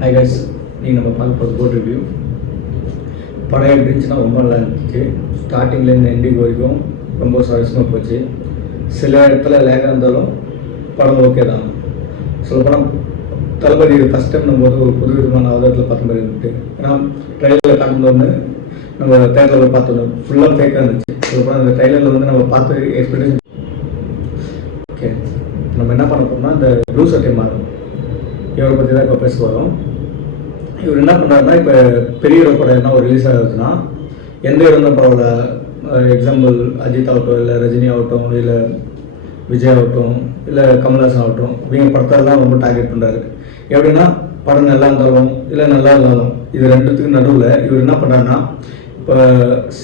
Hi guys, நீங்கள் நம்ம பார்க்க போகிறது கோட் ரிவ்யூ. படம் எப்படி இருந்துச்சுன்னா ரொம்ப நல்லா இருந்துச்சு. ஸ்டார்டிங்லேருந்து எண்டிங் வரைக்கும் ரொம்ப சுவாரஸ்யமாக போச்சு. சில இடத்துல லேக்காக இருந்தாலும் படம் ஓகே தான். சொல்லப்போனால் தளபதி ஃபஸ்ட் டைம் நம்ம ஒரு புது விதமான அவதத்தில் பார்த்த மாதிரி இருந்துட்டு, ஏன்னா ட்ரெயிலரில் காட்டும்போது நம்ம தேட்டரில் போய் பார்த்தோம் ஃபுல்லாக ஃபேக்காக இருந்துச்சு. சொல்லப்போனால் இந்த ட்ரெயிலரில் வந்து நம்ம பார்த்து எக்ஸ்பெக்டேஷன் ஓகே. நம்ம என்ன பண்ண போகிறோம்னா இந்த ப்ளூ சட்டை மாறும் இவரை பற்றி தான் இப்போ பேச வரோம். இவர் என்ன பண்ணுறாருன்னா, இப்போ பெரிய ஹீரோ படம் என்ன ஒரு ரிலீஸ் ஆகுதுன்னா எந்த ஹீரோ தான் பரவாயில்ல, எக்ஸாம்பிள் அஜித் ஆகட்டும், இல்லை ரஜினி ஆகட்டும், இல்லை விஜய் ஆகட்டும், இல்லை கமல்ஹாசன் ஆகட்டும், இவங்க படத்தெல்லாம் ரொம்ப டார்கெட் பண்ணுறாரு. எப்படின்னா படம் நல்லா இருந்தாலும் இல்லை நல்லா இருந்தாலும் இது ரெண்டுத்துக்கு நடுவில் இவர் என்ன பண்ணுறாருன்னா, இப்போ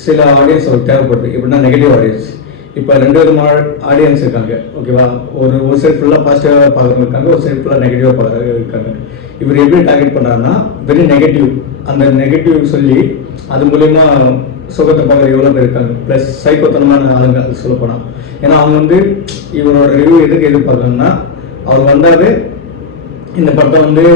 சில ஆடியன்ஸ் அவருக்கு தேவைப்படுது. எப்படின்னா நெகட்டிவ் ஆடியன்ஸ். இப்போ ரெண்டு விதமான ஆடியன்ஸ் இருக்காங்க, ஓகேவா? ஒரு சைடு ஃபுல்லாக பாசிட்டிவாக பார்க்குறவங்க இருக்காங்க, ஒரு சைடு ஃபுல்லாக நெகட்டிவாக பார்க்குறவங்க இருக்காங்க. இவர் எப்படி டார்கெட் பண்ணுறாருன்னா வெரி நெகட்டிவ். அந்த நெகட்டிவ் சொல்லி அது மூலயமா சுகத்தை பார்க்குற எவ்வளோ பேர் இருக்காங்க, ப்ளஸ் சைக்கோத்தனமான ஆளுங்க அது சொல்லப்போனால். ஏன்னா அவங்க வந்து இவரோட ரிவ்யூ எதுக்கு எதிர்பார்க்குறாங்கன்னா, அவர் வந்தாவே இந்த படத்தை வந்து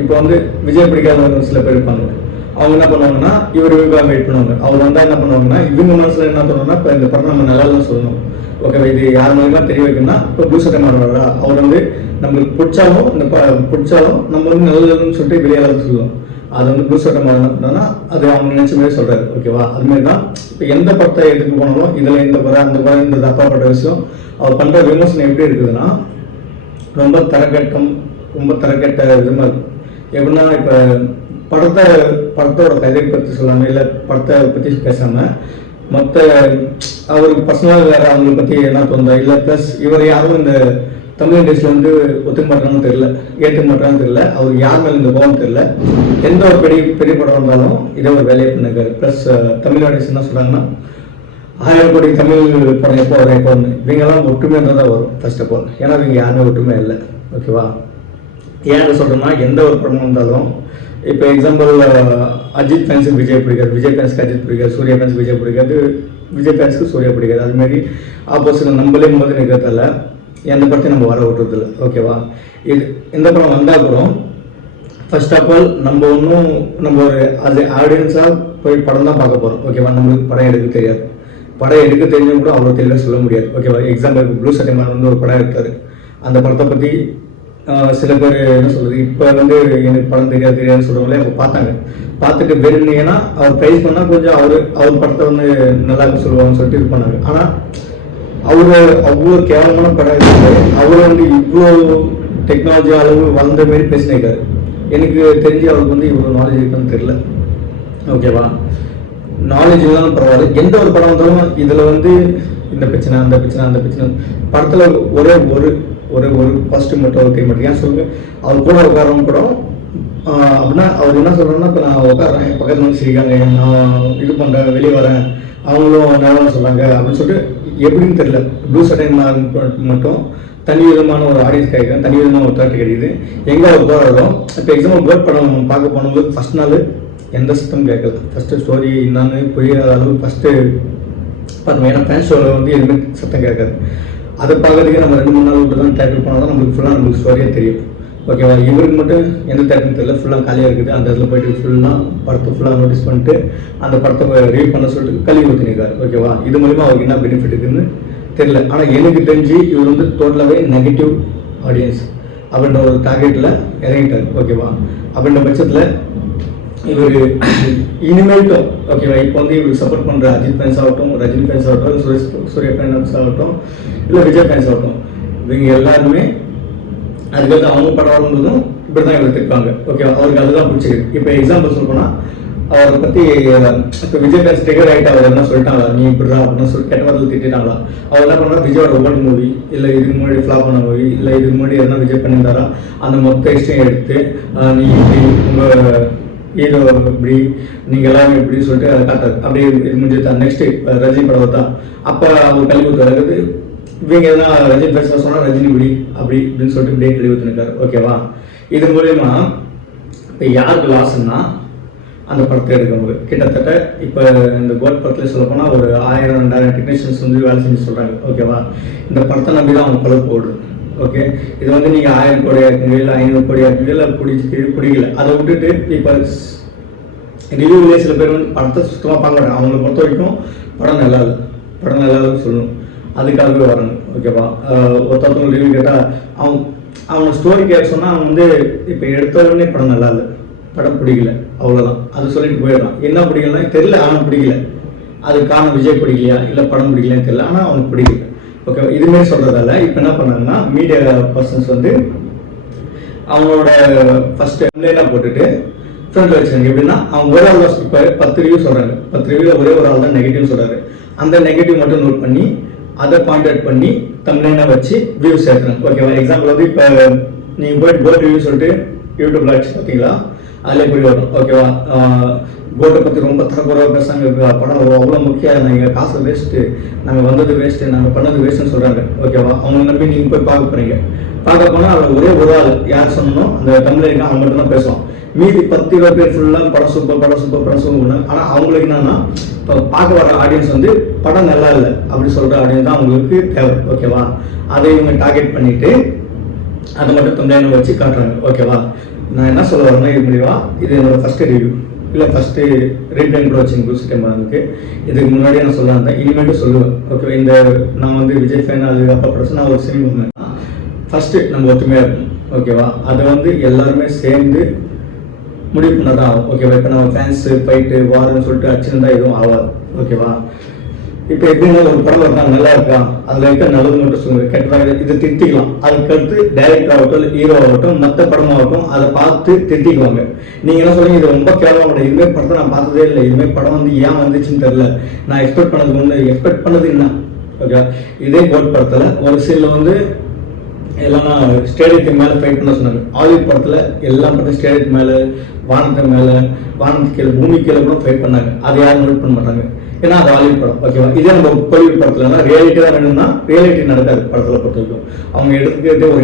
இப்போ வந்து விஜய் பிடிக்காதவங்க சில பேர் இருப்பாங்க. அவங்க என்ன பண்ணுவாங்கன்னா இவர் ரிவ்யூவாக வெயிட் பண்ணுவாங்க. அவர் வந்தால் என்ன பண்ணுவாங்கன்னா இவங்க மனசில் என்ன தோணுன்னா, இப்போ இந்த படம் நம்ம நல்லா இல்லைன்னு சொல்லணும், ஓகே இது யார் மூலமா தெரிய வைக்கணும்னா இப்போ ப்ளூ சட்டை மாறுவாரா, அவர் வந்து நம்மளுக்கு பிடிச்சாலும் இந்த பிடிச்சாலும் நம்ம வந்து நல்லதுன்னு சொல்லிட்டு வெளியாளர் சொல்லுவோம். அது வந்து ப்ளூ சட்டை மாறு என்ன பண்ணா அது அவங்க நினைச்ச மாதிரி சொல்றாரு, ஓகேவா? அதுமாரி தான் இப்போ எந்த படத்தை எடுத்துக்கு போனாலும் இதில் இந்த படம் அந்த படம் இந்த அப்பாற்பட்ட விஷயம் அவர் பண்ணுற விமர்சனம் எப்படி இருக்குதுன்னா ரொம்ப தரக்கட்ட விதமாக இருக்கும். எப்படின்னா இப்போ படத்தோட கதையை பற்றி சொல்லாமல், இல்லை படத்தை பற்றி பேசாமல் மற்ற அவருக்கு பர்சனலாக வேறு அவங்களை பற்றி என்ன தோணுதா, இல்லை ப்ளஸ் இவர் யாரும் இந்த தமிழ் இண்டஸ்ட்ரியில் வந்து ஒத்துக்க மாட்டான்னு தெரியல, ஏற்றுக்க மாட்டான்னு தெரியல, அவருக்கு யார் மேலே இந்த கோபம் தெரியல. எந்த ஒரு பெரிய படம் வந்தாலும் இதை ஒரு வேலையை பண்ணிருக்காரு. ப்ளஸ் தமிழ் ஆடியன்ஸ் என்ன சொல்கிறாங்கன்னா 1000 கோடி தமிழ் படம் எப்போ வரும் எப்போ ஒன்று, இவங்கெல்லாம் ஒற்றுமையாக இருந்தால் தான் வரும் ஃபர்ஸ்ட் ஆஃப் ஆல். ஏன்னா இவங்க யாருமே ஒற்றுமையாக இல்லை, ஓகேவா? ஏன் சொல்கிறோம்னா எந்த ஒரு படம் வந்தாலும் இப்போ எக்ஸாம்பிள் அஜித் ஃபேன்ஸுக்கு விஜய் பிடிக்காது, விஜய் ஃபேன்ஸுக்கு அஜித் பிடிக்காது, சூர்யா ஃபேன்ஸுக்கு விஜய் பிடிக்காது, விஜய் ஃபேன்ஸுக்கு சூர்யா பிடிக்காது. அதுமாரி ஆப்போசிட் நம்மளே போது நிற்கிறதால எந்த படத்தையும் நம்ம வர விட்டுறதில்ல, ஓகேவா? இது எந்த படம் வந்தால் கூட ஃபர்ஸ்ட் ஆஃப் ஆல் நம்ம ஒரு அது ஆடியன்ஸாக போய் படம் தான் பார்க்க போகிறோம், ஓகேவா? நம்மளுக்கு படம் எடுக்க தெரியாது, படம் எடுக்க தெரிஞ்சும் கூட அவ்வளோ தெளிவாக சொல்ல முடியாது, ஓகேவா? எக்ஸாம்பிள் ப்ளூ சட்டை மாறு வந்து ஒரு படம் எடுத்தார். அந்த படத்தை பற்றி சில பேர் என்ன சொல்கிறது, இப்போ வந்து எனக்கு படம் தெரியாதுன்னு சொல்கிறவங்களே அவங்க பார்த்துட்டு வேணுங்கன்னா அவர் ப்ரைஸ் பண்ணால் கொஞ்சம் அவர் படத்தை வந்து நல்லா சொல்லுவாங்கன்னு சொல்லிட்டு இது பண்ணாங்க. ஆனால் அவ்வளோ கேவலமான படம் இருக்குது. அவர் வந்து இவ்வளோ டெக்னாலஜி அளவு வளர்ந்த மாரி பேசினிருக்காரு. எனக்கு தெரிஞ்சு அவருக்கு வந்து இவ்வளோ நாலேஜ் இருக்குன்னு தெரியல, ஓகேவா? நாலேஜ் இல்லாமல் பரவாயில்ல, எந்த ஒரு படம் வந்தாலும் இதில் வந்து இந்த பிரச்சனை அந்த பிரச்சனை படத்தில் ஒரு ஃபர்ஸ்ட் மட்டும் ஓகே மட்டும் ஏன் சொல்லுங்க. அவர் கூட உட்காரவங்க கூட அப்படின்னா அவர் என்ன சொல்கிறேன்னா, இப்போ நான் உட்காறேன் என் பக்கத்தில் வந்து சிரிக்காங்க, நான் இது பண்ணுறேன் வெளியே வரேன் அவங்களும் நல்லா சொல்கிறாங்க அப்படின்னு சொல்லிட்டு எப்படின்னு தெரியல. ப்ளூ சட்டை மட்டும் தனி விதமான ஒரு ஆடியன்ஸ் கிடைக்கும், தனி விதமான ஒரு தேட்டர் கிடைக்குது. எங்கே அவர் போகிறோம் இப்போ எக்ஸாம்பிள் பேர்ட் படம் பார்க்க போனவங்க ஃபஸ்ட் நாள் எந்த சத்தமும் கேட்கல, ஃபஸ்ட்டு ஸ்டோரி என்னன்னு புரியாத அளவுக்கு ஃபஸ்ட்டு பார்த்தோம். ஏன்னா ஃபேன் ஷோவில் வந்து எதுவுமே சத்தம் கேட்காது. அதை பார்க்கறதுக்கு நம்ம 2-3 நாள் விட்டு தான் தேட்டர் போனால் தான் நம்மளுக்கு ஸ்டோரியே தெரியும், ஓகேவா? இவருக்கு மட்டும் எந்த தேட்டர்னு தெரியல, ஃபுல்லாக காலியாக இருக்குது. அந்த இடத்துல போயிட்டு படத்தை ஃபுல்லாக நோட்டீஸ் பண்ணிட்டு அந்த படத்தை ரிவ்யூ பண்ண சொல்லிட்டு கல்வி ஊற்றினிருக்காரு, ஓகேவா? இது மூலிமா அவருக்கு என்ன பெனிஃபிட் இருக்குதுன்னு தெரியல. ஆனால் எனக்கு தெரிஞ்சு இவர் வந்து டோட்டலாகவே நெகட்டிவ் ஆடியன்ஸ் அப்படின்ற ஒரு டார்கெட்டில் இறங்கிட்டார், ஓகேவா? அப்படின்ற பட்சத்தில் இவர் இனிமேல்ட்டும், ஓகேவா? இப்போ வந்து இவர் சப்போர்ட் பண்ணுற அஜித் ஃபேன்ஸ் ஆகட்டும், ரஜினி ஃபேன்ஸ் ஆகட்டும், சூர்யா ஃபேன்ஸ் ஆகட்டும், இல்லை விஜய் ஃபேன்ஸ் ஆகட்டும், இவங்க எல்லாருமே அதுக்கடுத்து அவங்க படம் வரும்போதும் இப்படி தான் இவர் திட்டுவாங்க, ஓகேவா? அவருக்கு அதுதான் பிடிச்சிருக்கு. இப்போ எக்ஸாம்பிள் சொல்லணும்னா அவரை பற்றி இப்போ விஜய் ஃபேன்ஸ் ட்ரிகர் ஆகிட்டு அவர் என்ன சொல்லிட்டாங்களா, நீ இப்படிதான் அப்படின்னு சொல்லி கெட்ட வார்த்தையில் திட்டாங்களா? அவர் என்ன பண்ணுறா, விஜயோட ஒவ்வொரு மூவி இல்லை இதுக்கு முன்னாடி ஃப்ளாப் பண்ண மூவி இல்லை இதுக்கு முன்னாடி எதனா விஜய் பண்ணியிருந்தாரா அந்த மொத்த ஹிஸ்ட்ரியும் எடுத்து நீ இப்படி உங்கள் ஹீரோ இப்படி நீங்கள் எல்லாமே இப்படின்னு சொல்லிட்டு அதை காட்டாரு. அப்படியே இது முடிஞ்சு நெக்ஸ்ட்டு ரஜினி படம் தான் அப்போ அவர் கல்வி ஊற்றுறது. இவங்க எதனா ரஜினி பேச சொன்னால் ரஜினி இப்படி அப்படின்னு சொல்லிட்டு இப்படியே கல்வி ஊற்றுனிருக்காரு, ஓகேவா? இது மூலயமா இப்போ யாருக்கு லாஸ்ன்னா அந்த படத்தை எடுக்கும்போது கிட்டத்தட்ட இப்போ இந்த கோட் படத்தில் சொல்லப்போனால் ஒரு 1000-2000 டெக்னீஷியன்ஸ் வந்து வேலை செஞ்சு சொல்கிறாங்க, ஓகேவா? இந்த படத்தை நம்பி தான் அவங்க பழப்பு ஓடுது. ஓகே, இது வந்து நீங்கள் 1000 கோடி ஆக்குங்க இல்லை 500 கோடி ஆக்குங்க இல்லை பிடிக்கல, அதை விட்டுட்டு இப்போ ரிவ்யூவிலே சில பேர் வந்து படத்தை சுத்தமாக பார்க்குறாங்க. அவங்கள பொறுத்த வரைக்கும் படம் நல்லா இல்லை, படம் நல்லா இல்லைன்னு சொல்லணும், அதுக்காகவே வரணும். ஓகேவா, ஒருத்தவங்க ரிவ்யூ கேட்டால் அவங்க ஸ்டோரி கேட்க சொன்னால் அவங்க வந்து இப்போ எடுத்த உடனே படம் நல்லா இல்லை, படம் பிடிக்கல, அவ்வளோதான், அது சொல்லிட்டு போயிடலாம். என்ன பிடிக்கலன்னா தெரியல, ஆனால் பிடிக்கல, அதுக்கு காரணம் விஜய் பிடிக்கலையா இல்லை படம் பிடிக்கலன்னு தெரியல, ஆனால் அவனுக்கு பிடிக்கல. ஓகே, இதுமாரி சொல்கிறதால இப்போ என்ன பண்ணாங்கன்னா மீடியா பர்சன்ஸ் வந்து அவங்களோட ஃபஸ்ட்டு ஆன்லைனாக போட்டுட்டு ஃப்ரெண்டில் வச்சுருங்க. எப்படின்னா அவங்க ஒரு ஆள் தான் இப்போ 10 ரிவ்யூ சொல்கிறாங்க, 10 ரிவ்யூவில் ஒரே ஒரு ஆள் தான் நெகட்டிவ் சொல்கிறாரு. அந்த நெகட்டிவ் மட்டும் நோட் பண்ணி அதை கான்டாக்ட் பண்ணி தம்ப்நெயிலாக வச்சு வியூஸ் சேர்த்துறாங்க. ஓகேவா, எக்ஸாம்பிள் வந்து இப்போ நீங்கள் போய்ட்டு கோட் ரிவ்யூ சொல்லிட்டு யூடியூப்ல அடிச்சு பார்த்தீங்களா, அதிலே போய் வரும். ஓகேவா, கோட்டை பற்றி ரொம்ப தரக்குறைவாக பேசுகிறாங்க, படம் அவ்வளோ முக்கியம், நாங்கள் காசு வேஸ்ட்டு, நாங்கள் வந்தது வேஸ்ட்டு, நாங்கள் பண்ணது வேஸ்ட்டுன்னு சொல்கிறாங்க. ஓகேவா, அவங்க நம்பி நீங்கள் போய் பார்க்க போகிறீங்க. பார்க்க போனால் அதில் ஒரே ஒரு ஆள் யார் சொன்னோம் அந்த தமிழ் அவங்க மட்டும் தான் பேசுவோம். மீதி 10 பேர் ஃபுல்லாக படம் சூப்பர் படம் சூப்பர் படம் சூப்பர். ஆனால் அவங்களுக்கு என்னன்னா இப்போ பார்க்க வர ஆடியன்ஸ் வந்து படம் நல்லா இல்லை அப்படி சொல்கிற ஆடியன்ஸ் தான் அவங்களுக்கு தேவை. ஓகேவா, அதை இவங்க டார்கெட் பண்ணிவிட்டு அதை மட்டும் தமிழ் வச்சு காட்டுறாங்க. ஓகேவா, நான் என்ன சொல்ல வரேன்னா இது முடிவா, இது என்னோட ஃபஸ்ட்டு ரிவ்யூ இல்லை ஃபஸ்ட்டு ரீப்ளைன் கூட வச்சுங்க ப்ளூ சட்டை மாறனுக்கு. இதுக்கு முன்னாடியே நான் சொல்ல இருந்தேன், இனிமேட்டு சொல்லுவேன். ஓகே, இந்த நான் வந்து விஜய் ஃபேன் அது அப்போ பிரச்சனை நான் ஒரு சினிமா ஃபஸ்ட்டு நம்ம ஒத்துமையாக இருக்கணும். ஓகேவா, அதை வந்து எல்லாருமே சேர்ந்து முடிவு பண்ணதான் ஆகும். ஓகேவா, இப்போ நம்ம ஃபேன்ஸு ஃபைட்டு வாருன்னு சொல்லிட்டு அச்சுருந்தா எதுவும் ஆகாது. ஓகேவா, இப்போ எப்படின்னா ஒரு படம் இருக்கா நல்லா இருக்கா, அதில் இருக்க நல்லது மட்டும் சொல்லுங்க, கெட்டதாக இதை திட்டிக்கலாம். அதுக்கடுத்து டைரக்டர் ஆகட்டும் இல்லை ஹீரோ ஆகட்டும் மற்ற படமாகட்டும் அதை பார்த்து திட்டிக்குவாங்க. நீங்கள் என்ன சொல்லுங்க, இது ரொம்ப கேவலமாக முடியும், இதுமாதிரி படத்தை நான் பார்த்ததே இல்லை, இதுமாதிரி படம் வந்து ஏன் வந்துச்சுன்னு தெரில, நான் எக்ஸ்பெக்ட் பண்ணது ஒன்று, எக்ஸ்பெக்ட் பண்ணது என்ன. ஓகே, இதே கோட் படத்தில் ஒரு சீனில் வந்து எல்லாம் ஸ்டேடியத்துக்கு மேலே ஃபைட் பண்ண சொன்னாங்க. ஆலிவுட் படத்தில் எல்லா படத்தையும் ஸ்டேடியத்துக்கு மேலே, வானத்துக்கு மேலே, வானத்துக்கு கீழே, பூமி கீழே கூட ஃபைட் பண்ணாங்க. அதை யாரும் நோட் பண்ண மாட்டாங்க, ஏன்னா அது ஆலிவுட் படம். ஓகேவா, இதே நம்ம கோலிவுட் படத்துலனா ரியாலிட்டி தான் வேணும்னா ரியாலிட்டி நடக்காது படத்தில் பொறுத்த வரைக்கும். அவங்க எடுத்துக்கிறதே ஒரு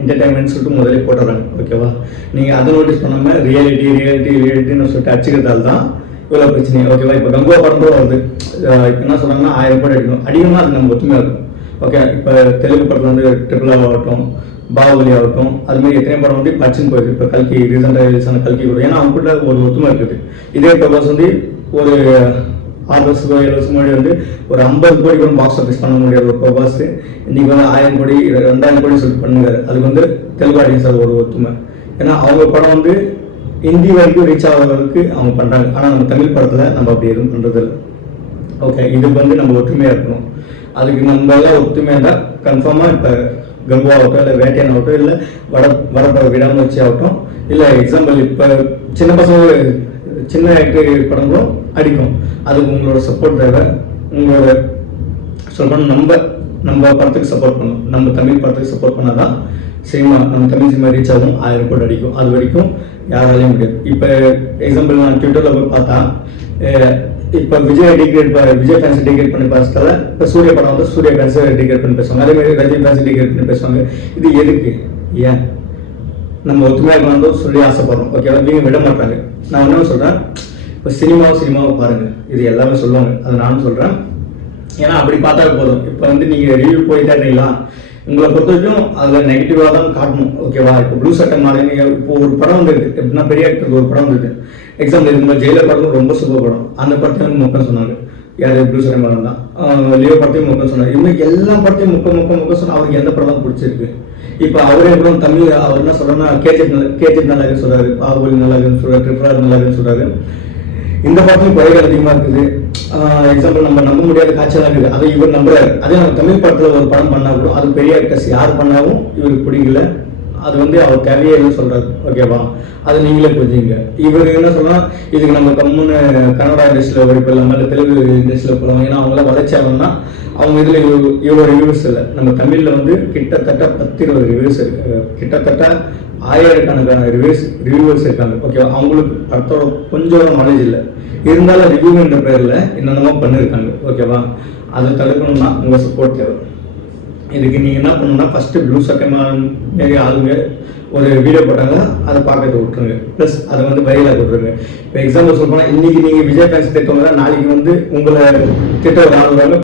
என்டர்டைன்மெண்ட் சொல்லிட்டு முதலே போட்டுறாங்க. ஓகேவா, நீங்கள் அதை நோட்டீஸ் பண்ணாமல் ரியாலிட்டின்னு சொல்லிட்டு அடிச்சுக்கிறதால தான் இவ்வளோ பிரச்சனை. ஓகேவா, இப்போ கங்குவா படம் கூட வருது, இப்போ என்ன சொன்னாங்கன்னா 1000 கோடி அடிக்கணும்னா அது நம்ம ஒத்துமையாக இருக்கும். ஓகே, இப்போ தெலுங்கு படத்தில் வந்து ட்ரிபிள் ஆகட்டும், பாகுபலி ஆகட்டும், அதுமாதிரி எத்தனை படம் வந்து இப்போ அச்சுன்னு போயிருக்கு. இப்போ கல்கி ரீசெண்டாக ரிலீஸ் ஆன கல்கி கூட, ஏன்னா அவங்க கூட ஒரு ஒத்துமை இருக்குது. இதே பிரபாஸ் வந்து ஒரு 6 வருஷம் 7 வருஷம் முன்னாடி வந்து ஒரு 50 கோடி கூட பாக்ஸ் ஆஃபீஸ் பண்ண முடியாது ஒரு பிரபாஸ், இன்னைக்கு வந்து 1000 கோடி 2000 கோடி சொல்லிட்டு பண்ணுங்க. அதுக்கு வந்து தெலுங்கு ஆடியன்ஸ் அது ஒரு ஒத்துமை, ஏன்னா அவங்க படம் வந்து ஹிந்தி வரைக்கும் ரீச் ஆகிறதுக்கு அவங்க பண்ணுறாங்க. ஆனால் நம்ம தமிழ் படத்தில் நம்ம அப்படி எதுவும் பண்ணுறது இல்லை. ஓகே, இதுக்கு வந்து நம்ம ஒற்றுமையாக இருக்கணும். அதுக்கு நம்ம எல்லாம் ஒத்துமையாக தான் கன்ஃபார்மாக இப்போ கங்குவா ஆகட்டும் இல்லை வேட்டையன் ஆகட்டும் இல்லை வட விடாமுயற்சி ஆகட்டும் இல்லை எக்ஸாம்பிள் இப்போ சின்ன பசங்க சின்ன ஆக்டர் படங்களும் அடிக்கும். அதுக்கு உங்களோட சப்போர்ட் தேவை. உங்களோட சொல்லணும், நம்ம படத்துக்கு சப்போர்ட் பண்ணணும், நம்ம தமிழ் படத்துக்கு சப்போர்ட் பண்ணால் தான் சினிமா, நம்ம தமிழ் சினிமா ரீச் ஆகும், 1000 கோடி அடிக்கும். அது வரைக்கும் யாராலையும் முடியாது. இப்போ எக்ஸாம்பிள் நான் ட்விட்டரில் போய் பார்த்தா இப்போ விஜய் ஃபேன்ஸ் டிகிரேட் பண்ணி பேசுறதால இப்போ சூர்யா படம் வந்து சூர்யா ஃபேன்ஸ் டிகிரேட் பண்ணி பேசுவாங்க, அதேமாதிரி ரஜினி ஃபேன்ஸ் டிகிரேட் பண்ணி பேசுவாங்க. இது எதுக்கு? ஏன் நம்ம ஒத்துமையாக வந்து சொல்லி ஆசைப்படுறோம். ஓகேவா, நீங்கள் விட மாட்டாங்க. நான் என்ன சொல்கிறேன், இப்போ சினிமாவை பாருங்கள், இது எல்லாமே சொல்லுவாங்க, அதை நானும் சொல்கிறேன். ஏன்னா அப்படி பார்த்தாலே போதும். இப்போ வந்து நீங்கள் ரிவ்யூ போயிட்டீங்களா, உங்களை பொறுத்த வரைக்கும் அதில் நெகட்டிவாக தான் காட்டணும். ஓகேவா, இப்போ ப்ளூ சட்டை மாதிரி இப்போ ஒரு படம் வந்துருக்கு, எப்படின்னா பெரிய ஆக்டருக்கு ஒரு படம் வந்துருக்கு. எக்ஸாம்பிள் இந்த ஜெயிலர் படத்தில் ரொம்ப சூப்பர் படம், அந்த படத்தையும் வந்து முக்கம் சொன்னாங்க. யார் ப்ளூ சட்டை மாதிரி தான் லியோ படத்தையும் முக்கம் சொன்னாங்க. இதுமாதிரி எல்லா படத்தையும் முக்கம் சொன்னால் அவருக்கு எந்த படம் தான் பிடிச்சிருக்கு. இப்போ அவரே கூட தமிழ் அவர் என்ன சொல்கிறேன்னா கேஜிஎஃப் நல்லா இருக்குன்னு சொல்கிறாரு, பாகுபலி நல்லா இருக்குன்னு சொல்கிறார், ட்ரிபிள் நல்லா இருக்குன்னு சொல்கிறாரு. இந்த படத்தையும் குறைகள் அதிகமாக இருக்குது. எக்ஸாம்பிள் நம்ம நம்ப முடியாத காட்சியெல்லாம் இருக்குது, அதை இவர் நம்புறாரு. அதே நம்ம தமிழ் படத்தில் ஒரு படம் பண்ணால் கூட அது பெரிய ஆக்டர்ஸ் யார் பண்ணாலும் இவருக்கு பிடிக்கல, அது வந்து அவர் தேவையே இல்லைன்னு சொல்கிறாரு. ஓகேவா, அது நீங்களே புரிஞ்சுங்க. இவர் என்ன சொல்லலாம், இதுக்கு நம்ம கம்முன்னு கன்னடா இண்டஸ்ட்ரியில் வரைக்கும் இல்லாமல் இல்லை தெலுங்கு இண்டஸ்ட்ரியில் போகலாம், ஏன்னா அவங்களாம் வளர்ச்சியாகணும்னா அவங்க இதில் இவ்வளோ ரிவ்யூஸ் இல்லை. நம்ம தமிழில் வந்து கிட்டத்தட்ட 10-20 ரிவ்யூஸ் இருக்கு, கிட்டத்தட்ட 1000கணக்கான ரிவ்யூவர்ஸ் இருக்காங்க. ஓகேவா, அவங்களுக்கு படத்தோட கொஞ்சம் நாலேஜ் இல்லை, இருந்தாலும் ரிவ்யூன்ற பேரில் என்னென்னமோ பண்ணியிருக்காங்க. ஓகேவா, அதை தடுக்கணும்னா உங்கள் சப்போர்ட் தேவை. இதுக்கு நீங்கள் என்ன பண்ணணும்னா ஃபஸ்ட்டு ப்ளூ சட்டை மாரி ஆளுங்க ஒரு வீடியோ போட்டாங்க, அதை பார்க்கறத விட்டுருங்க, ப்ளஸ் அதை வந்து வைரலாக விட்டுருங்க. இப்போ எக்ஸாம்பிள் சொல்லப்போனால் இன்றைக்கி நீங்கள் விஜய் ஃபேன்ஸ் திட்டவங்க, நாளைக்கு வந்து உங்களை திட்ட ஒரு ஆள் வருவாங்க,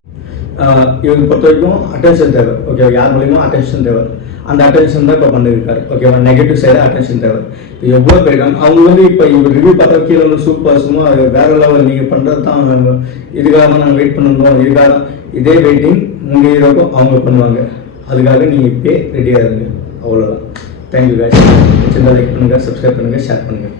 இவங்க பொறுத்த வரைக்கும் அட்டென்ஷன் தேவை. ஓகே, யார் மூலியமாக அட்டென்ஷன் தேவை, அந்த அட்டென்ஷன் தான் இப்போ பண்ணியிருக்காரு. ஓகேவா, நெகட்டிவ் சைடாக அட்டென்ஷன் தேவை. இப்போ எவ்வளோ போயிருக்காங்க அவங்க வந்து இப்போ இவர் ரிவ்யூ பார்த்தா கீழே வந்து சூப்பர் சும்மா வேற லெவல், நீங்கள் பண்ணுறது தான் இதுக்காக தான் நாங்கள் வெயிட் பண்ணிருந்தோம், இதுக்காக தான் இதே வெயிட்டிங் உங்கள் ஹீரோக்கும் அவங்க பண்ணுவாங்க. அதுக்காக நீங்கள் இப்போயே ரெடியாக இருங்க. அவ்வளோதான். Thank you guys. சின்ன லைக் பண்ணுங்கள், சப்ஸ்கிரைப் பண்ணுங்கள், ஷேர் பண்ணுங்கள்.